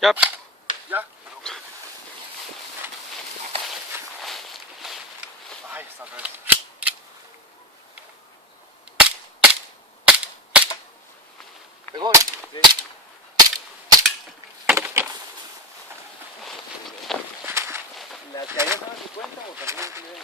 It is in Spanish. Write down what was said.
Ya. Ya. Ay, está otra vez. ¿Pegó, no? Sí. ¿La cayó a 50 o también tiene?